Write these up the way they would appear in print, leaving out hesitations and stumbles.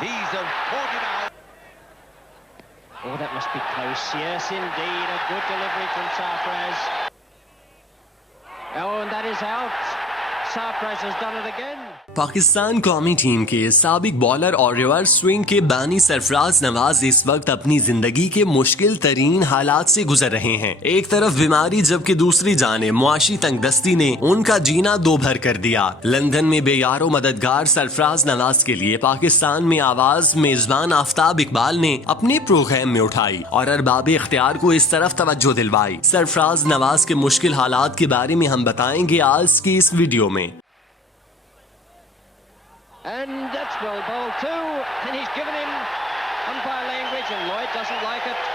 These have fought it out. Oh, that must be close. Yes, indeed. A good delivery from Sarfraz. Oh, and that is out. Sarfraz has done it again. Pakistan कौमी team के साबिक bowler और reverse swing के बानी सरफराज नवाज इस वक्त अपनी जिंदगी के मुश्किल तरीन हालात से गुजर रहे हैं। एक तरफ बीमारी जबकि दूसरी जाने मुआशी तंगदस्ती ने उनका जीना दो भर कर दिया। लंदन में बेयारो मददगार सरफराज नवाज के लिए पाकिस्तान में आवाज मेजबान आफ्ताब इकबाल ने अपने प्रोग्राम में उठाई और अरबाब इख्तियार को इस तरफ तवज्जो दिलवाई। सरफराज नवाज के मुश्किल हालात के बारे में हम बताएंगे आज की इस वीडियो में। And that's well bowled too, and he's given him umpire language, and Lloyd doesn't like it.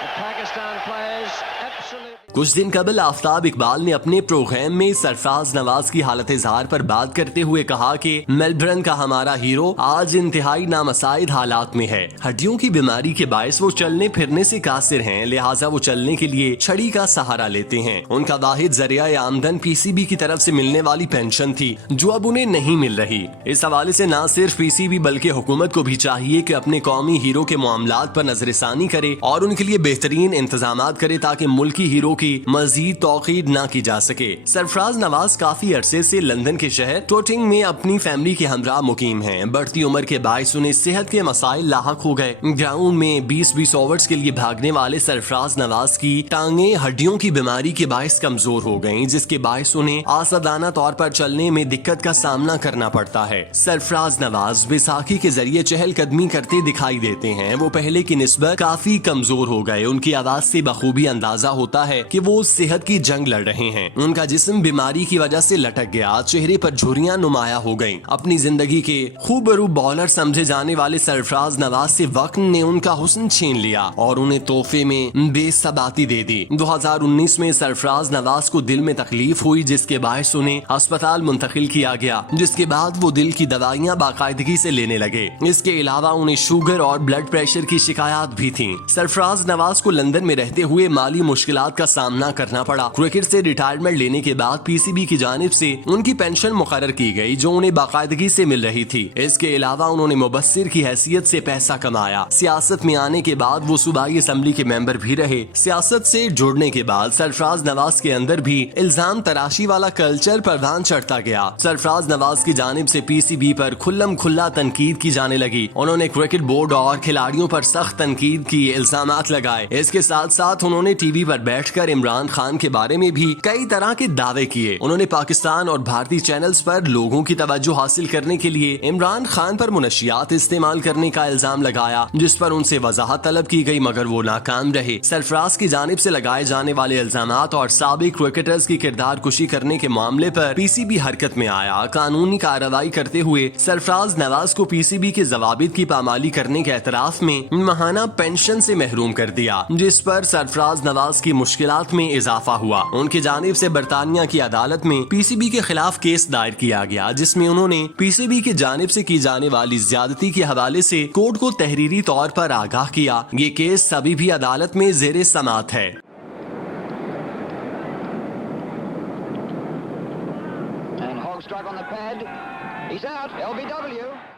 The Pakistan players absolutely. कुछ दिन कबल आफ्ताब इकबाल ने अपने प्रोग्राम में सरफराज नवाज की हालत इज़हार पर बात करते हुए कहा कि मेलबर्न का हमारा हीरो आज इंतहाई नामसाइद हालात में है। हड्डियों की बीमारी के बायस वो चलने फिरने से कासिर हैं, लिहाजा वो चलने के लिए छड़ी का सहारा लेते हैं। उनका वाहिद जरिया आमदन पीसीबी की तरफ से मिलने वाली पेंशन थी, जो अब उन्हें नहीं मिल रही। इस हवाले से न सिर्फ पीसीबी बल्कि हुकूमत को भी चाहिए कि अपने कौमी हीरो के मामलात पर नजरसानी करे और उनके लिए बेहतरीन इंतजामात करे ताकि मुल्की हीरो की मजीद तौकीद न की जा सके। सरफराज नवाज काफी अरसे से लंदन के शहर टोटिंग में अपनी फैमिली के हमरा मुकीम हैं। बढ़ती उम्र के बायस उन्हें सेहत के मसाइल लाहक हो गए। ग्राउंड में 20-20 ओवर्स के लिए भागने वाले सरफराज नवाज की टांगे हड्डियों की बीमारी के बायस कमजोर हो गयी, जिसके बायस उन्हें आसादाना तौर पर चलने में दिक्कत का सामना करना पड़ता है। सरफराज नवाज बैसाखी के जरिए चहलकदमी करते दिखाई देते हैं। वो पहले की निस्बत काफी कमजोर हो गए। उनकी आवाज से बखूबी अंदाजा होता है कि वो सेहत की जंग लड़ रहे हैं। उनका जिस्म बीमारी की वजह से लटक गया, चेहरे पर झुर्रियां नुमाया हो गईं। अपनी जिंदगी के खूबरू बॉलर समझे जाने वाले सरफराज नवाज से वक्त ने उनका हुस्न छीन लिया और उन्हें तोहफे में बेसबाती दे दी। 2019 में सरफराज नवाज को दिल में तकलीफ हुई, जिसके बायस उन्हें अस्पताल मुंतकिल किया गया, जिसके बाद वो दिल की दवाइयां बाकायदगी से लेने लगे। इसके अलावा उन्हें शुगर और ब्लड प्रेशर की शिकायत भी थी। सरफराज नवाज को लंदन में रहते हुए माली मुश्किलात का सामना करना पड़ा। क्रिकेट से रिटायरमेंट लेने के बाद पीसीबी की जानिब से उनकी पेंशन मुकर्रर की गई, जो उन्हें बाकायदगी से मिल रही थी। इसके अलावा उन्होंने मुबस्सिर की हैसियत से पैसा कमाया। सियासत में आने के बाद वो सूबाई असेंबली के मेंबर भी रहे। सियासत से जुड़ने के बाद सरफराज नवाज के अंदर भी इल्जाम तराशी वाला कल्चर परवान चढ़ता गया। सरफराज नवाज की जानिब से पीसीबी पर खुल्लम खुल्ला तनकीद की जाने लगी। उन्होंने क्रिकेट बोर्ड और खिलाड़ियों पर सख्त तनकीद की इल्जामात लगाए। इसके साथ साथ उन्होंने टीवी पर बैठकर इमरान खान के बारे में भी कई तरह के दावे किए। उन्होंने पाकिस्तान और भारतीय चैनल्स पर लोगों की तवज्जो हासिल करने के लिए इमरान खान पर मुनशियात इस्तेमाल करने का इल्जाम लगाया, जिस पर उनसे वजाहत तलब की गई, मगर वो नाकाम रहे। सरफराज की जानिब से लगाए जाने वाले इल्जामात और साबिक क्रिकेटर्स की किरदार कुशी करने के मामले पर पीसीबी हरकत में आया। कानूनी कार्रवाई करते हुए सरफराज नवाज को पीसीबी के जवाबित की पामाली करने के एतराफ में माहाना पेंशन से महरूम कर दिया, जिस पर सरफराज नवाज की मुश्किलात में इजाफा हुआ। उनकी जानिब से बरतानिया की अदालत में पीसीबी के खिलाफ केस दायर किया गया, जिसमें उन्होंने पीसीबी की जानिब से की जाने वाली ज्यादती के हवाले से कोर्ट को तहरीरी तौर पर आगाह किया। ये केस अभी भी अदालत में जेरे समात है।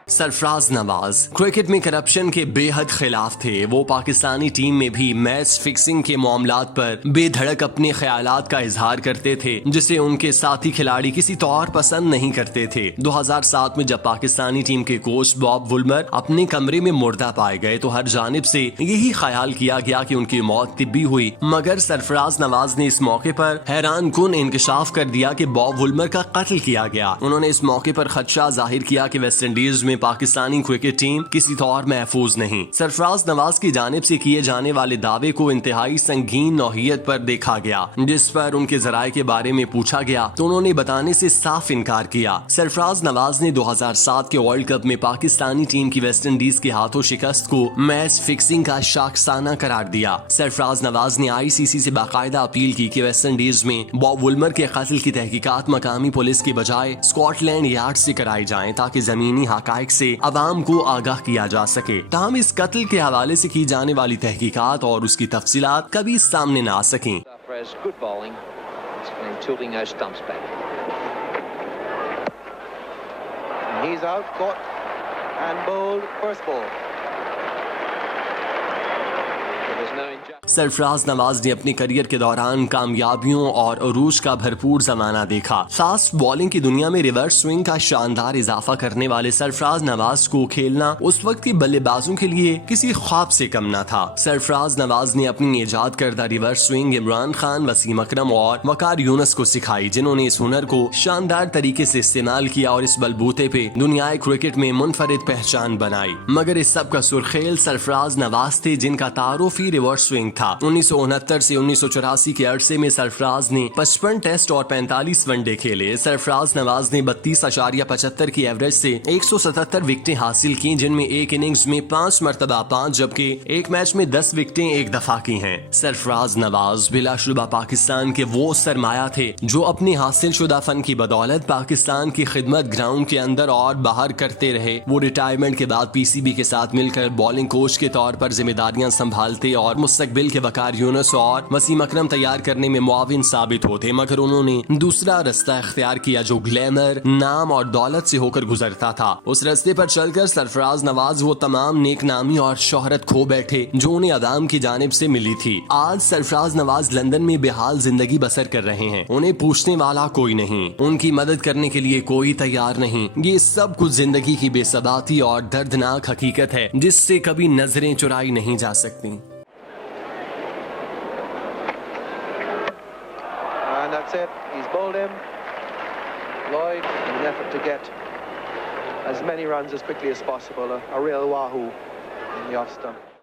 सरफराज नवाज क्रिकेट में करप्शन के बेहद खिलाफ थे। वो पाकिस्तानी टीम में भी मैच फिक्सिंग के मामलात पर बेधड़क अपने ख्यालात का इजहार करते थे, जिसे उनके साथी खिलाड़ी किसी तौर पसंद नहीं करते थे। 2007 में जब पाकिस्तानी टीम के कोच बॉब वुलमर अपने कमरे में मुर्दा पाए गए तो हर जानिब से यही ख्याल किया गया कि उनकी मौत तिब्बी हुई, मगर सरफराज नवाज ने इस मौके पर हैरान कुन इंकशाफ कर दिया कि बॉब वुलमर का कत्ल किया गया। उन्होंने इस मौके पर खदशा जाहिर किया कि वेस्ट इंडीज में पाकिस्तानी क्रिकेट टीम किसी तौर महफूज नहीं। सरफराज नवाज की जानिब से किए जाने वाले दावे को इंतहाई संगीन नौहियत पर देखा गया, जिस पर उनके जराये के बारे में पूछा गया तो उन्होंने बताने से साफ इनकार किया। सरफराज नवाज ने 2007 के वर्ल्ड कप में पाकिस्तानी टीम की वेस्ट इंडीज के हाथों शिकस्त को मैच फिक्सिंग का शाखसाना करार दिया। सरफराज नवाज ने आईसीसी से बाकायदा अपील की कि वेस्ट इंडीज में बॉब वुलमर के कत्ल की तहकीकात मकामी पुलिस की बजाय स्कॉटलैंड यार्ड से कराई जाएं, ताकि जमीनी हकायक से अवाम को आगाह किया जा सके। ताहम इस कत्ल के हवाले से की जाने वाली तहकीकात और उसकी तफसीलात कभी सामने न आ सकें। He He's out, caught and bowled, first ball. Sarfaraz Nawaz ने अपने करियर के दौरान कामयाबियों और अरूज का भरपूर जमाना देखा। फास्ट बॉलिंग की दुनिया में रिवर्स स्विंग का शानदार इजाफा करने वाले सरफराज नवाज को खेलना उस वक्त के बल्लेबाजों के लिए किसी ख्वाब से कम न था। सरफराज नवाज ने अपनी इजाद करदा रिवर्स स्विंग इमरान खान, वसीम अकरम और वकार यूनुस को सिखाई, जिन्होंने इस हुनर को शानदार तरीके से इस्तेमाल किया और इस बलबूते पे दुनियाई क्रिकेट में मुनफरिद पहचान बनाई। मगर इस सब का सुर्खेल सरफराज नवाज थे, जिनका तारुफ ही रिवर्स स्विंग था। 1969 से 1984 के अरसे में सरफराज ने 55 टेस्ट और 45 वनडे खेले। सरफराज नवाज ने 32.75 की एवरेज से 177 विकेटें हासिल की, जिनमें एक इनिंग्स में 5 मरतबा 5 जबकि एक मैच में 10 विकेटें एक दफा की हैं। सरफराज नवाज बिलाशुबा पाकिस्तान के वो सरमाया थे जो अपनी हासिल शुदा फन की बदौलत पाकिस्तान की खिदमत ग्राउंड के अंदर और बाहर करते रहे। वो रिटायरमेंट के बाद पीसीबी के साथ मिलकर बॉलिंग कोच के तौर पर जिम्मेदारियां संभालते और मुस्तकबिल के वकार यूनुस और वसीम अकरम तैयार करने में मुआविन साबित होते, मगर उन्होंने दूसरा रास्ता इख्तियार किया जो ग्लैमर, नाम और दौलत से होकर गुजरता था। उस रास्ते पर चलकर सरफराज नवाज वो तमाम नेक नामी और शोहरत खो बैठे जो उन्हें अवाम की जानिब से मिली थी। आज सरफराज नवाज लंदन में बेहाल जिंदगी बसर कर रहे हैं। उन्हें पूछने वाला कोई नहीं, उनकी मदद करने के लिए कोई तैयार नहीं। ये सब कुछ जिंदगी की बेसबाती और दर्दनाक हकीकत है जिससे कभी नजरें चुराई नहीं जा सकती। And that's it. He's bowled him. Lloyd, in an effort to get as many runs as quickly as possible. A real wahoo in the off stump.